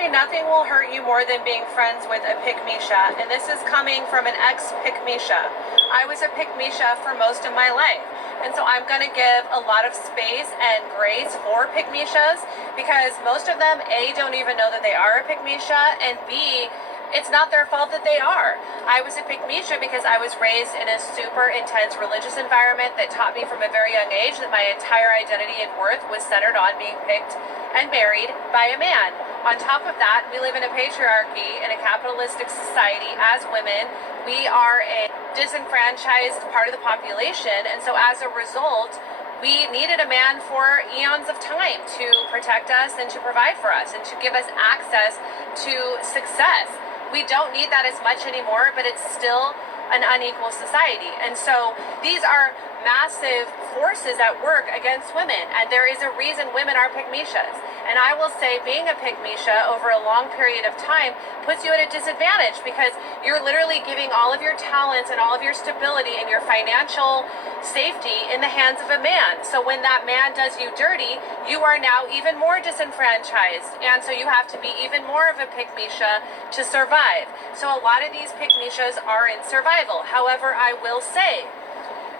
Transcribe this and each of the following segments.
Nothing will hurt you more than being friends with a Pickmeisha, and this is coming from an ex-Pickmeisha. I was a Pickmeisha for most of my life, and so I'm going to give a lot of space and grace for Pickmeishas because most of them, A, don't even know that they are a Pickmeisha, and B, it's not their fault that they are. I was a Pickmeisha because I was raised in a super intense religious environment that taught me from a very young age that my entire identity and worth was centered on being picked and married by a man. On top of that, we live in a patriarchy, in a capitalistic society. As women, we are a disenfranchised part of the population, and so as a result, we needed a man for eons of time to protect us and to provide for us and to give us access to success. We don't need that as much anymore, but it's still an unequal society. And so these are massive forces at work against women, and there is a reason women are Pickmeishas. And I will say being a Pickmeisha over a long period of time puts you at a disadvantage because you're literally giving all of your talents and all of your stability and your financial safety in the hands of a man. So when that man does you dirty, you are now even more disenfranchised, and so you have to be even more of a Pickmeisha to survive. So a lot of these Pickmeishas are in survival. However, I will say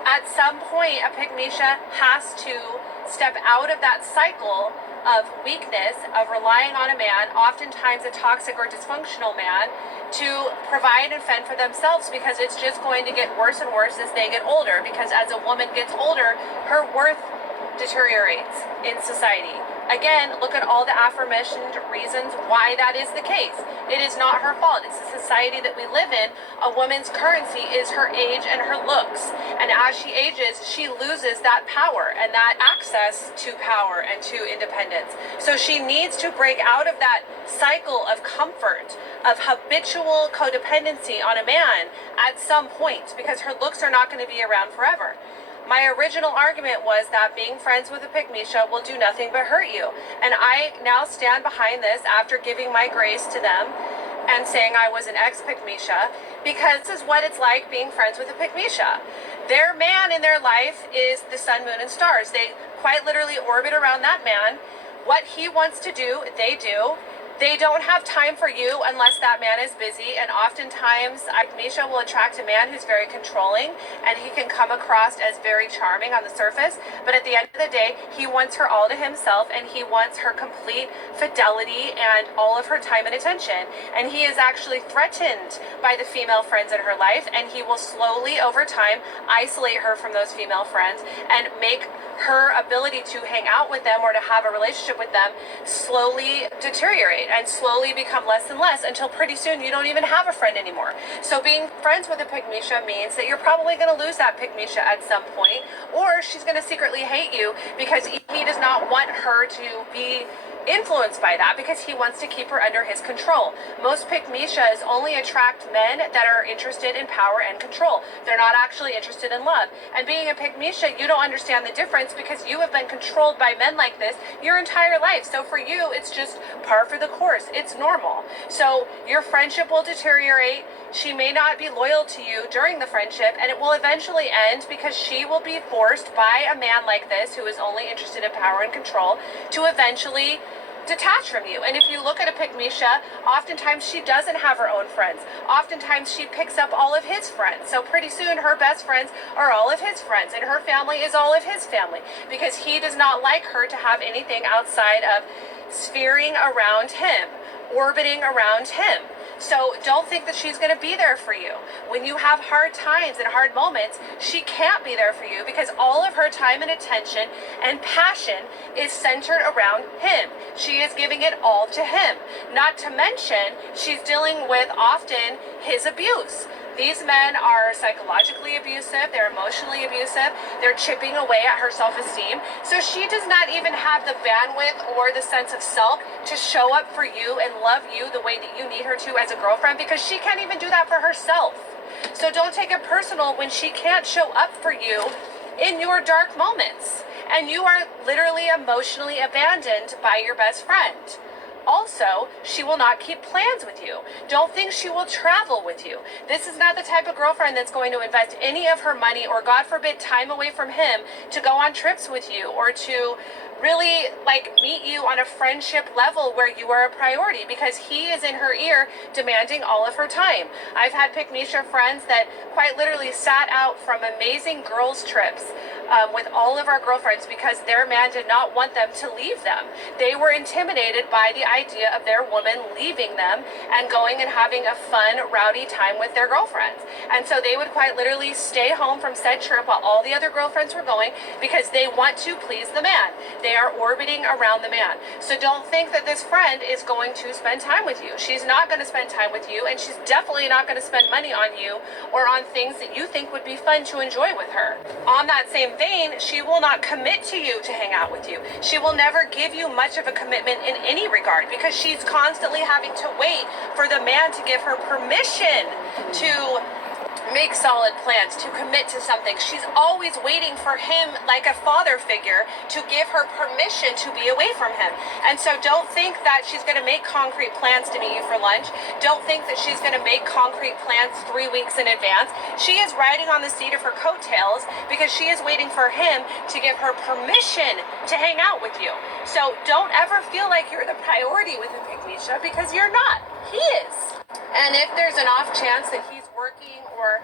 at some point a Pickmeisha has to step out of that cycle of weakness, of relying on a man, oftentimes a toxic or dysfunctional man, to provide and fend for themselves, because it's just going to get worse and worse as they get older, because as a woman gets older, her worth deteriorates in society. Again, look at all the aforementioned reasons why that is the case. It is not her fault. It's the society that we live in. A woman's currency is her age and her looks. And as she ages, she loses that power and that access to power and to independence. So she needs to break out of that cycle of comfort, of habitual codependency on a man at some point, because her looks are not going to be around forever. My original argument was that being friends with a Pickmeisha will do nothing but hurt you. And I now stand behind this after giving my grace to them and saying I was an ex-Pickmeisha, because this is what it's like being friends with a Pickmeisha. Their man in their life is the sun, moon, and stars. They quite literally orbit around that man. What he wants to do, they do. They don't have time for you unless that man is busy, and oftentimes Pickmeisha will attract a man who's very controlling, and he can come across as very charming on the surface, but at the end of the day, he wants her all to himself, and he wants her complete fidelity and all of her time and attention. And he is actually threatened by the female friends in her life, and he will slowly, over time, isolate her from those female friends and make her ability to hang out with them or to have a relationship with them slowly deteriorate and slowly become less and less, until pretty soon you don't even have a friend anymore. So being friends with a Pickmeisha means that you're probably going to lose that Pickmeisha at some point, or she's going to secretly hate you because he does not want her to be influenced by that, because he wants to keep her under his control. Most Pickmeishas only attract men that are interested in power and control. They're not actually interested in love. And being a Pickmeisha, you don't understand the difference because you have been controlled by men like this your entire life. So for you, it's just par for the course. It's normal. So your friendship will deteriorate. She may not be loyal to you during the friendship, and it will eventually end because she will be forced by a man like this, who is only interested in power and control, to eventually detach from you. And if you look at a Pickmeisha, oftentimes she doesn't have her own friends. Oftentimes she picks up all of his friends. So pretty soon her best friends are all of his friends, and her family is all of his family, because he does not like her to have anything outside of sphering around him, orbiting around him. So don't think that she's going to be there for you. When you have hard times and hard moments, she can't be there for you because all of her time and attention and passion is centered around him. She is giving it all to him. Not to mention, she's dealing with often his abuse. These men are psychologically abusive, they're emotionally abusive, they're chipping away at her self-esteem. So she does not even have the bandwidth or the sense of self to show up for you and love you the way that you need her to as a girlfriend, because she can't even do that for herself. So don't take it personal when she can't show up for you in your dark moments, and you are literally emotionally abandoned by your best friend. Also, she will not keep plans with you. Don't think she will travel with you. This is not the type of girlfriend that's going to invest any of her money or, God forbid, time away from him to go on trips with you or to really meet you on a friendship level where you are a priority, because he is in her ear demanding all of her time. I've had Pickmeisha friends that quite literally sat out from amazing girls trips with all of our girlfriends because their man did not want them to leave them. They were intimidated by the idea of their woman leaving them and going and having a fun, rowdy time with their girlfriends. And so they would quite literally stay home from said trip while all the other girlfriends were going because they want to please the man. They are orbiting around the man. So don't think that this friend is going to spend time with you. She's not going to spend time with you, and she's definitely not going to spend money on you or on things that you think would be fun to enjoy with her. On that same vein, she will not commit to you to hang out with you. She will never give you much of a commitment in any regard because she's constantly having to wait for the man to give her permission to make solid plans, to commit to something. She's always waiting for him, like a father figure, to give her permission to be away from him. And so don't think that she's going to make concrete plans to meet you for lunch. Don't think that she's going to make concrete plans 3 weeks in advance. She is riding on the seat of her coattails because she is waiting for him to give her permission to hang out with you. So don't ever feel like you're the priority with a Pickmeisha, because you're not. He is. And if there's an off chance that he's working or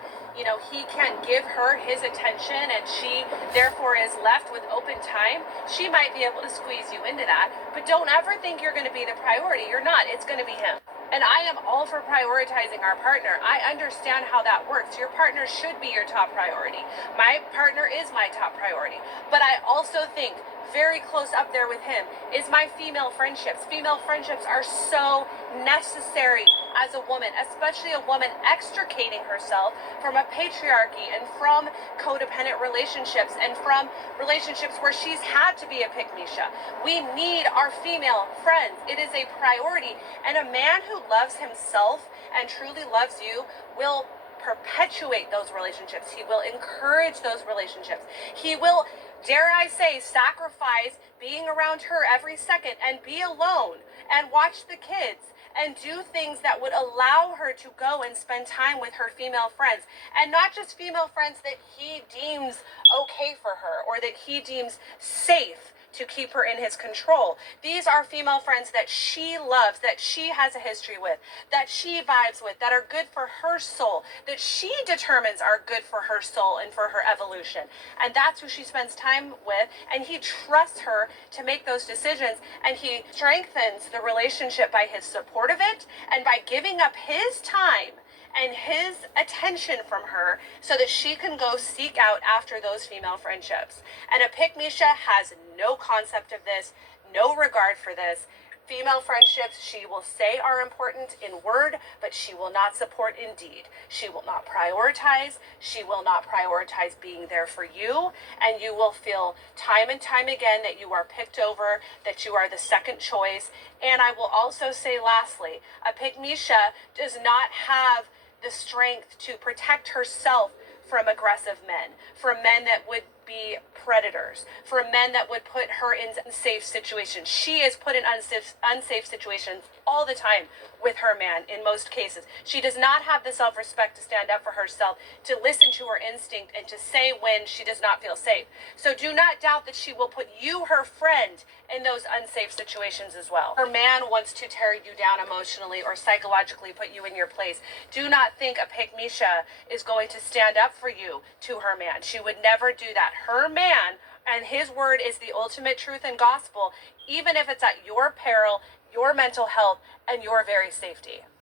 he can't give her his attention and she therefore is left with open time, she might be able to squeeze you into that. But don't ever think you're going to be the priority. You're not. It's going to be him. And I am all for prioritizing our partner. I understand how that works. Your partner should be your top priority. My partner is my top priority. But I also think very close up there with him is my female friendships. Female friendships are so necessary as a woman, especially a woman extricating herself from a patriarchy and from codependent relationships and from relationships where she's had to be a Pickmeisha. We need our female friends. It is a priority. And a man who loves himself and truly loves you will perpetuate those relationships. He will encourage those relationships. He will, dare I say, sacrifice being around her every second and be alone and watch the kids and do things that would allow her to go and spend time with her female friends. And not just female friends that he deems okay for her or that he deems safe to keep her in his control. These are female friends that she loves, that she has a history with, that she vibes with, that are good for her soul, that she determines are good for her soul and for her evolution. And that's who she spends time with, and he trusts her to make those decisions, and he strengthens the relationship by his support of it and by giving up his time and his attention from her so that she can go seek out after those female friendships. And a Pickmeisha has no concept of this, no regard for this. Female friendships, she will say are important in word, but she will not support in deed. She will not prioritize. She will not prioritize being there for you. And you will feel time and time again that you are picked over, that you are the second choice. And I will also say lastly, a Pickmeisha does not have the strength to protect herself from aggressive men, from men that would be predators, from men that would put her in unsafe situations. She is put in unsafe situations all the time with her man in most cases. She does not have the self-respect to stand up for herself, to listen to her instinct, and to say when she does not feel safe. So do not doubt that she will put you, her friend, in those unsafe situations as well. Her man wants to tear you down emotionally or psychologically, put you in your place. Do not think a Pickmeisha is going to stand up for you to her man. She would never do that. Her man and his word is the ultimate truth and gospel, even if it's at your peril, your mental health, and your very safety.